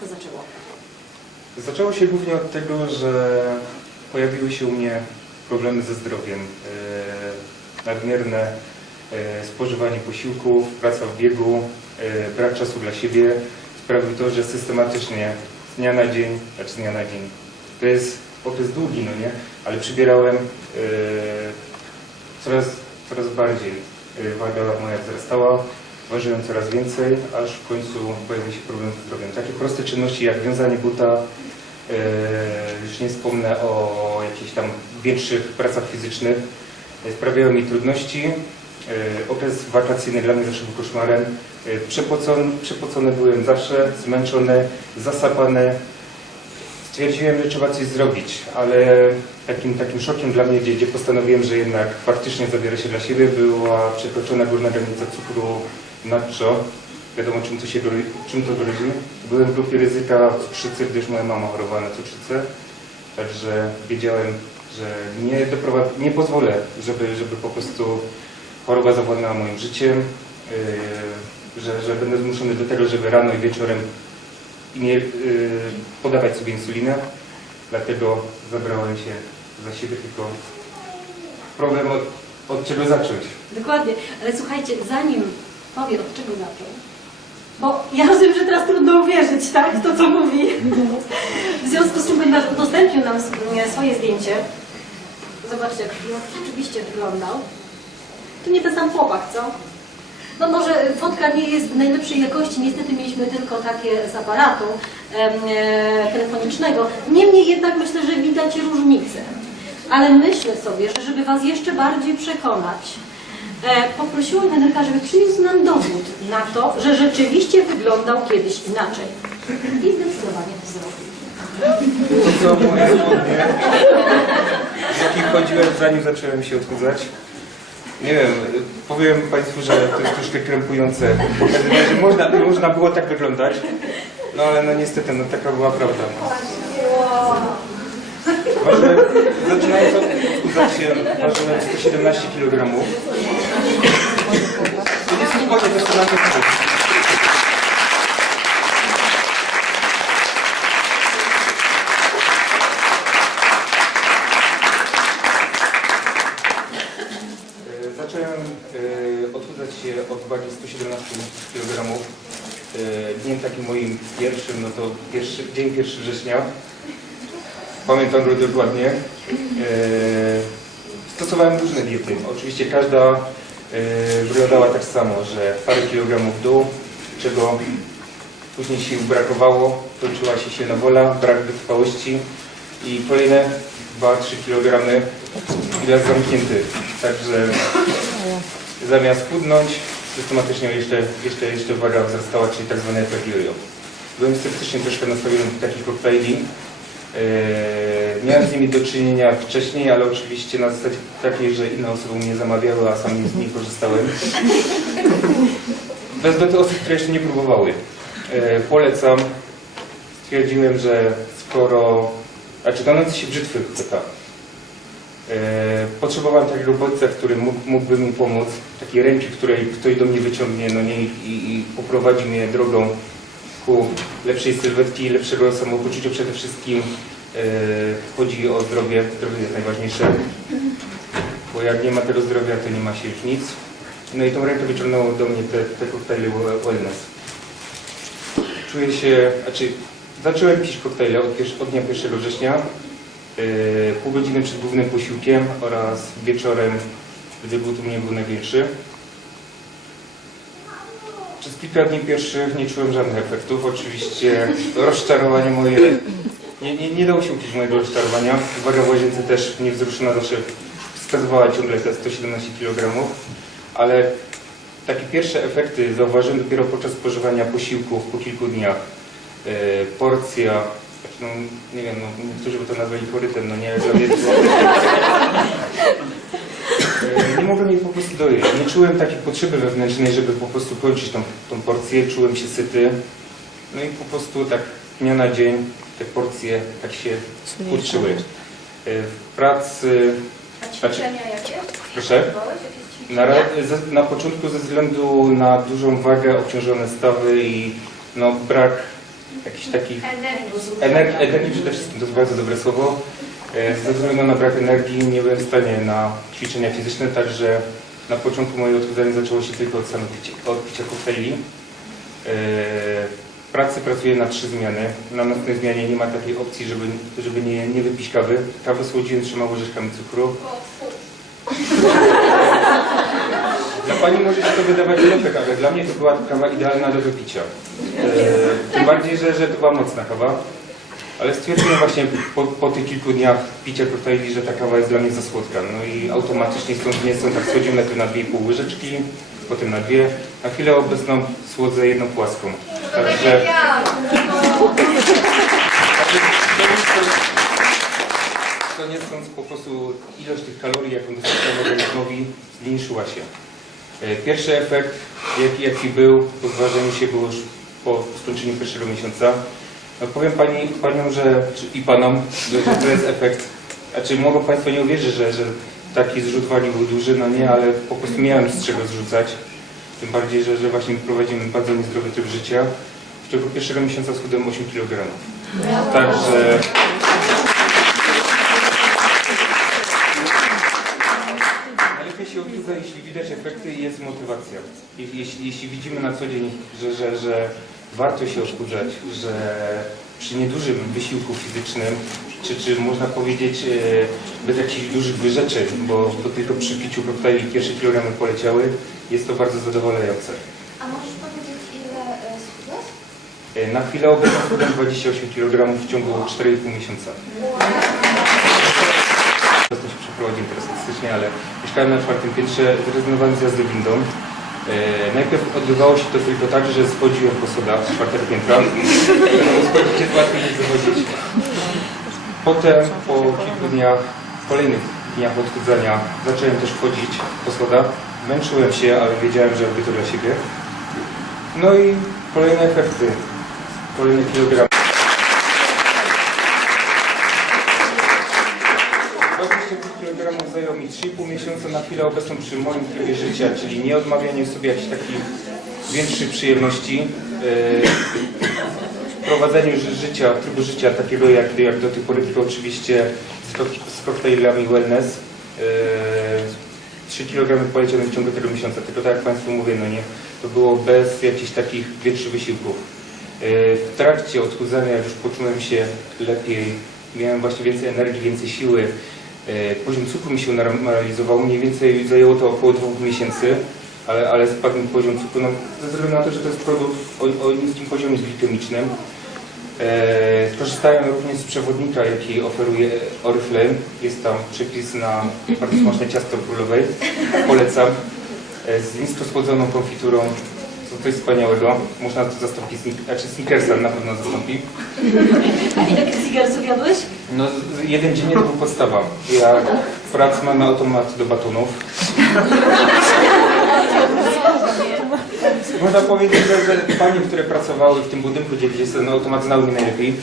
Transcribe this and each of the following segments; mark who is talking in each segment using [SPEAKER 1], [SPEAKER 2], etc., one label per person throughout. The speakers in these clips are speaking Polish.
[SPEAKER 1] to zaczęło?
[SPEAKER 2] Zaczęło się głównie od tego, że pojawiły się u mnie problemy ze zdrowiem. E, nadmierne e, spożywanie posiłków, praca w biegu, e, brak czasu dla siebie sprawił to, że systematycznie z dnia na dzień, znaczy z dnia na dzień, to jest okres długi, no nie, ale przybierałem coraz, coraz bardziej. Waga moja wzrastała, ważyłem coraz więcej, aż w końcu pojawił się problem ze zdrowiem. Takie proste czynności jak wiązanie buta, e, już nie wspomnę o jakichś tam większych pracach fizycznych, e, sprawiały mi trudności. E, Okres wakacyjny dla mnie zawsze był koszmarem. Przepocony, przepocony byłem zawsze, zmęczony, zasapany. Stwierdziłem, że trzeba coś zrobić, ale takim, takim szokiem dla mnie, gdzie, gdzie postanowiłem, że jednak faktycznie zabiorę się dla siebie, była przekroczona górna granica cukru nadczo. Wiadomo, czym to, się, czym to grozi. Byłem w grupie ryzyka cukrzycy, gdyż moja mama chorowała na cukrzycę. Także wiedziałem, że nie, nie pozwolę, żeby, żeby po prostu choroba zawładnęła moim życiem, yy, że, że będę zmuszony do tego, żeby rano i wieczorem nie yy, podawać sobie insulinę. Dlatego zabrałem się za siebie, tylko problem od, od czego zacząć.
[SPEAKER 1] Dokładnie, ale słuchajcie, zanim powie od czego zaczął, bo ja rozumiem, że teraz trudno uwierzyć, tak, w to co mówi. W związku z czym, ponieważ udostępnił nam sw- swoje zdjęcie, zobaczcie, jak rzeczywiście wyglądał. To nie ten sam chłopak, co? No może fotka nie jest najlepszej jakości, niestety mieliśmy tylko takie z aparatu e, telefonicznego. Niemniej jednak myślę, że widać różnicę. Ale myślę sobie, że żeby Was jeszcze bardziej przekonać, e, poprosiłam Henryka, żeby przyniósł nam dowód na to, że rzeczywiście wyglądał kiedyś inaczej. I zdecydowanie to zrobił.
[SPEAKER 2] To są moje spodnie, w jakich chodziłem zanim zacząłem się odchudzać. Nie wiem, powiem Państwu, że to jest troszkę krępujące. Można, można było tak wyglądać. No ale no niestety, no taka była prawda. Ważyłem, zaczynając od odchudzać się, ważyłem 117 kg. To nie są spodnie, to są na E, Zacząłem e, odchudzać się od wagi 117 kg. E, Dniem takim moim pierwszym, no to pierwszy, dzień 1 września. Pamiętam go dokładnie. Stosowałem różne diety. Oczywiście każda wyglądała tak samo, że parę kilogramów w dół, czego później sił brakowało, toczyła się silna wola, brak wytrwałości i kolejne 2-3 kg bilans zamknięty. Także zamiast chudnąć, systematycznie jeszcze, jeszcze, jeszcze waga wzrastała, czyli tak zwane efekt. Byłem sceptycznie troszkę nastawiony do takich koktajli. Eee, miałem z nimi do czynienia wcześniej, ale oczywiście na zasadzie takiej, że inne osoby mnie zamawiały, a sam z nich korzystałem. Do osób, które jeszcze nie próbowały. Eee, polecam. Stwierdziłem, że skoro... Znaczy, tonący się brzytwy chwyta. E, Potrzebowałem takiego bodźca, który mógł, mógłby mi pomóc, takiej ręki, której ktoś do mnie wyciągnie no nie, i, i poprowadzi mnie drogą lepszej sylwetki, lepszego samopoczucia przede wszystkim. E, chodzi o zdrowie, zdrowie jest najważniejsze, bo jak nie ma tego zdrowia, to nie ma się już nic. No i tą rękę wyciągnęło do mnie te, te koktajle wellness. Czuję się, znaczy zacząłem pić koktajle od, od dnia 1 września. Yy, pół godziny przed głównym posiłkiem oraz wieczorem, gdy głód u mnie był największy. Przez kilka dni pierwszych nie czułem żadnych efektów. Oczywiście rozczarowanie moje, nie, nie, nie dało się ukryć mojego rozczarowania. Waga w łazience też niewzruszona zawsze wskazywała ciągle te 117 kg, ale takie pierwsze efekty zauważyłem dopiero podczas spożywania posiłków po kilku dniach. Yy, porcja, no, nie wiem, no, niektórzy by to nazwali korytem, no nie, dla mnie E, Nie mogłem jej po prostu dojeść. Nie czułem takiej potrzeby wewnętrznej, żeby po prostu kończyć tą, tą porcję. Czułem się syty. No i po prostu tak dnia na dzień te porcje tak się kurczyły. E, W pracy,
[SPEAKER 3] A ćwiczenia jakie?
[SPEAKER 2] proszę, na, na początku ze względu na dużą wagę, obciążone stawy i no, brak jakichś takich.
[SPEAKER 3] Energii,
[SPEAKER 2] energii przede wszystkim, to jest bardzo dobre słowo. E, Ze względu na brak energii nie byłem w stanie na ćwiczenia fizyczne, także na początku moje odchudzanie zaczęło się tylko od samego picia, od picia koktajli. E, W pracy pracuję na trzy zmiany. Na następnej zmianie nie ma takiej opcji, żeby, żeby nie, nie wypić kawy. Kawę słodziłem trzema łyżeczkami cukru. Dla Pani może się to wydawać lepek, ale dla mnie to była kawa idealna do wypicia. E, tym bardziej, że, że to była mocna kawa. Ale stwierdziłem właśnie po, po tych kilku dniach picia koktajli, że ta kawa jest dla mnie za słodka. No i automatycznie stąd nie stąd tak schodziłem najpierw na 2,5 łyżeczki, potem na dwie. Na chwilę obecną słodzę jedną płaską. Także to nie sądz po prostu ilość tych kalorii, jaką dostarczam organizmowi, zmniejszyła się. E, Pierwszy efekt, jaki, jaki był po zważeniu się, było już po skończeniu pierwszego miesiąca. No powiem pani, Paniom że, i Panom, że, to jest efekt. Znaczy mogą Państwo nie uwierzyć, że, że taki zrzut wagi był duży, no nie, ale po prostu miałem z czego zrzucać. Tym bardziej, że, że właśnie prowadzimy bardzo niezdrowy tryb życia. W ciągu pierwszego miesiąca schudłem 8 kg. Także Najlepiej się odchudza, jeśli widać efekty i jest motywacja. Jeśli, jeśli, widzimy na co dzień, że, że, że warto się odchudzać, że przy niedużym wysiłku fizycznym, czy, czy można powiedzieć e, bez jakichś dużych wyrzeczeń, bo, bo tylko przy piciu koktajli pierwsze kilogramy poleciały, jest to bardzo zadowalające.
[SPEAKER 3] A możesz powiedzieć, ile e, schudłeś?
[SPEAKER 2] E, Na chwilę obecną schudłem 28 kg w ciągu 4,5 miesiąca. Się przeprowadziłem teraz stycznia, ale mieszkałem na czwartym piętrze, zrezygnowałem z jazdy windą. E, najpierw odbywało się to tylko tak, że schodziłem po schodach z czwartego piętra. Schodzić jest łatwiej niż wychodzić. Potem po kilku dniach, kolejnych dniach odchudzania zacząłem też wchodzić po schodach. Męczyłem się, ale wiedziałem, że robię to dla siebie. No i kolejne efekty. Kolejne kilogramy. Mi 3,5 miesiąca na chwilę obecną przy moim trybie życia, czyli nie odmawianie sobie jakichś takich większych przyjemności, yy, prowadzeniu ży- życia, trybu życia takiego jak, jak do tej pory, tylko oczywiście z, z koktajlami wellness. Yy, 3 kg poleciane w ciągu tego miesiąca, tylko tak jak Państwu mówię, no nie, to było bez jakichś takich większych wysiłków. Yy, W trakcie odchudzania już poczułem się lepiej, miałem właśnie więcej energii, więcej siły. Yy, Poziom cukru mi się normalizował, mniej więcej zajęło to około dwóch miesięcy, ale, ale spadł mi poziom cukru, no, ze względu na to, że to jest produkt o, o niskim poziomie glikemicznym. E, Skorzystałem również z przewodnika, jaki oferuje Oriflame. Jest tam przepis na bardzo smaczne ciasto królowej. Polecam. E, Z nisko schłodzoną konfiturą. To coś wspaniałego. Można to zastąpić, znaczy Snickersa na pewno zastąpi.
[SPEAKER 1] A ile cigaretów jadłeś?
[SPEAKER 2] No, jeden dzień to był podstawa. Ja w pracy mamy automat do batonów. Można powiedzieć, że, że panie, które pracowały w tym budynku, gdzie gdzieś ten automat znały mnie najlepiej.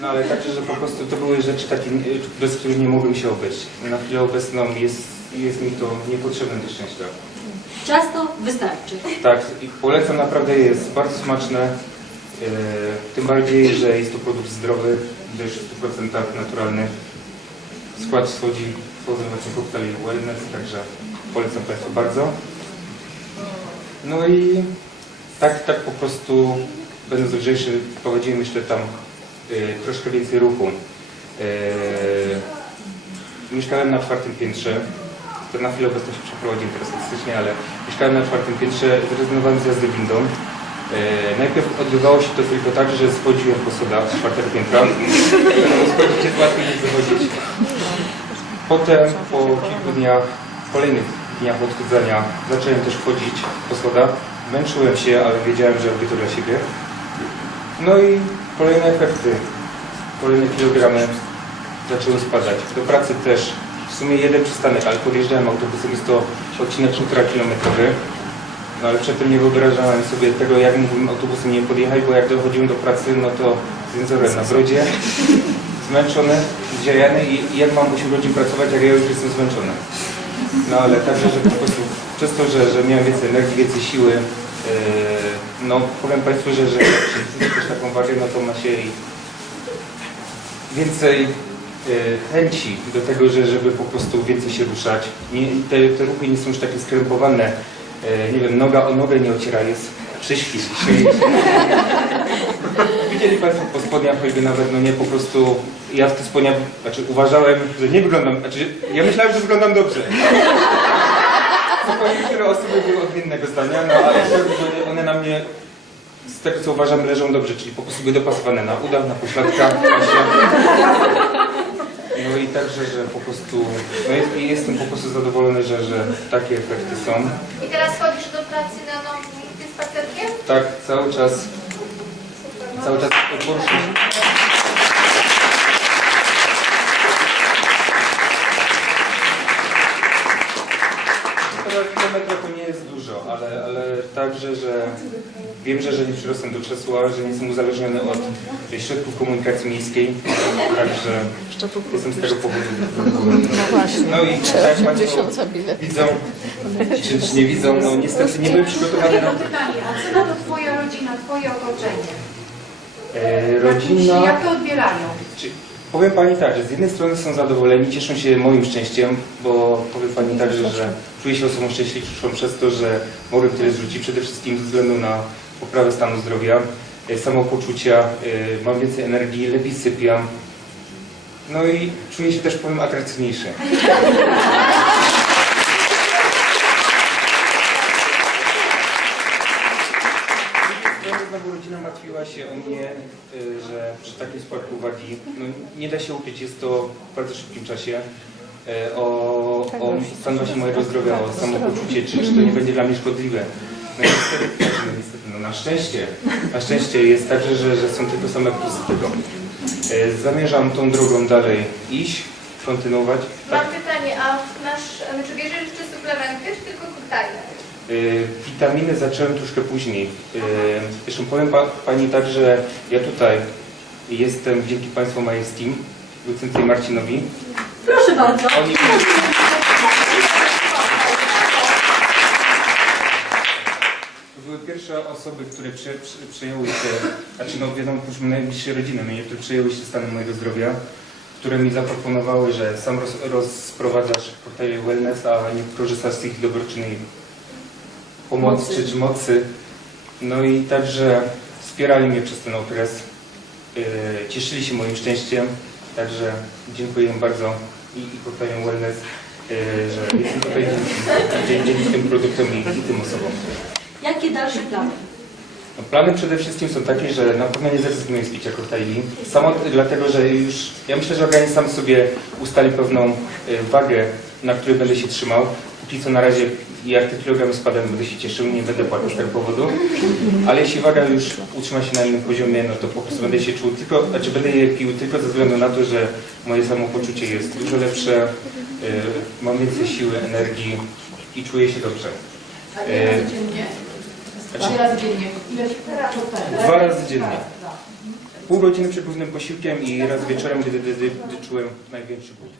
[SPEAKER 2] No ale także, że po prostu to były rzeczy takie, bez których nie mogłem się obejść. Na chwilę obecną jest, jest mi to niepotrzebne do szczęścia.
[SPEAKER 1] Ciasto wystarczy.
[SPEAKER 2] Tak, polecam naprawdę, jest bardzo smaczne. e, tym bardziej, że jest to produkt zdrowy, gdyż w 100% naturalny. Skład schodzi słodzem właśnie koktajli wellness, także polecam Państwu bardzo. No i tak, tak po prostu, będąc lżejszy, wprowadziłem jeszcze tam e, troszkę więcej ruchu. E, mieszkałem na czwartym piętrze. To na chwilę obecną się przeprowadziłem teraz od stycznia, ale mieszkałem na czwartym piętrze, zrezygnowałem z jazdy windą. E, najpierw odbywało się to tylko tak, że schodziłem po schodach z czwartego piętra. Schodzić jest łatwiej niż wychodzić. Potem po kilku dniach, kolejnych dniach odchudzania zacząłem też wchodzić po schodach. Męczyłem się, ale wiedziałem, że robię to dla siebie. No i kolejne efekty. Kolejne kilogramy zaczęły spadać. Do pracy też w sumie jeden przystanek, ale podjeżdżałem autobusem, jest to odcinek 1,5 kilometrowy. No ale przedtem nie wyobrażałem sobie tego, jak mógłbym autobusem nie podjechać, bo jak dochodziłem do pracy, no to z jęzorem na brodzie, zmęczony, zdziajany i, jak mam 8 godzin pracować, jak ja już jestem zmęczony. No ale także, że po prostu przez to, że, że miałem więcej energii, więcej siły, yy, no powiem Państwu, że, że jak się taką wagę, no to ma się i więcej e, chęci do tego, że, żeby po prostu więcej się ruszać. Nie, te, te ruchy nie są już takie skrępowane. E, nie wiem, noga o nogę nie ociera, jest prześwit. Widzieli Państwo po spodniach, choćby nawet, no nie, po prostu ja w tych spodniach, znaczy uważałem, że nie wyglądam, znaczy ja myślałem, że wyglądam dobrze. Po niektóre osoby były odmiennego zdania, no ale jakby one na mnie z tego co uważam leżą dobrze, czyli po prostu były dopasowane na uda, na pośladka, na się. No i także, że po prostu, no jest, i jestem po prostu zadowolony, że, że takie efekty są.
[SPEAKER 3] I teraz chodzisz do pracy na nogi tym spacerkiem?
[SPEAKER 2] Tak, cały czas, cały czas poruszam się. Kilometra to nie jest dużo, ale, ale także, że wiem, że, że nie przyrosłem do krzesła, że nie jestem uzależniony od środków komunikacji miejskiej, także jestem z tego powodu zadowolony. No i tak jak Państwo widzą, czy, czy nie widzą, no niestety nie byłem przygotowany na
[SPEAKER 4] pytanie, a co na to Twoja rodzina, Twoje otoczenie?
[SPEAKER 2] e, rodzina.
[SPEAKER 4] jak to odbierają?
[SPEAKER 2] Czy, powiem Pani tak, że z jednej strony są zadowoleni, cieszą się moim szczęściem, bo powiem Pani także, że czuję się osobą szczęśliwszą przez to, że mogę tyle zrzucić, przede wszystkim ze względu na poprawę stanu zdrowia, e, samopoczucia, e, mam więcej energii, lepiej sypiam. No i czuję się też, powiem, atrakcyjniejszy. Znowu rodzina martwiła się o mnie, y, że przy takim spadku wagi, no nie da się ukryć, jest to w bardzo szybkim czasie, o, o stan właśnie mojego zdrowia, o samopoczucie, czy, czy to nie będzie dla mnie szkodliwe. No niestety, no, niestety no na szczęście, na szczęście jest tak, że, że, są tylko same plusy tego. Y, Zamierzam tą drogą dalej iść, kontynuować.
[SPEAKER 3] Mam pytanie, a masz, a czy bierzesz jeszcze suplementy, czy tylko koktajle?
[SPEAKER 2] Y, Witaminy zacząłem troszkę później. Zresztą powiem pa, Pani tak, że ja tutaj jestem dzięki Państwu majewskim, Lucencji Marcinowi.
[SPEAKER 1] Proszę bardzo.
[SPEAKER 2] Oni... To były pierwsze osoby, które prze, prze, przejęły się, znaczy no wiadomo, już najbliższe rodziny, mnie, które przejęły się stanem mojego zdrowia, które mi zaproponowały, że sam roz, rozprowadzasz koktajle wellness, a nie korzystasz z ich dobroczynnej pomocy czy, czy mocy. No i także wspierali mnie przez ten okres, yy, cieszyli się moim szczęściem, także dziękuję im bardzo i, i koktajlom wellness, yy, że jestem tutaj dzięki, dzięki, dzięki tym produktom i, i tym osobom.
[SPEAKER 1] Jakie dalsze plany?
[SPEAKER 2] No, plany przede wszystkim są takie, że na pewno nie zrezygnuję z picia koktajli. Samo dlatego, że już ja myślę, że organizm sam sobie ustali pewną y, wagę, na której będę się trzymał. Póki co na razie jak te kilogramy spadają, będę się cieszył, nie będę płakał z tego powodu. Ale jeśli waga już utrzyma się na innym poziomie, no to po prostu będę się czuł tylko, znaczy będę je pił tylko ze względu na to, że moje samopoczucie jest dużo lepsze, y, mam więcej siły, energii i czuję się dobrze.
[SPEAKER 4] A? Ile razy dziennie?
[SPEAKER 2] Dwa razy dziennie. Pół godziny przed głównym posiłkiem i raz wieczorem, gdy, gdy, gdy, gdy czułem największy głód.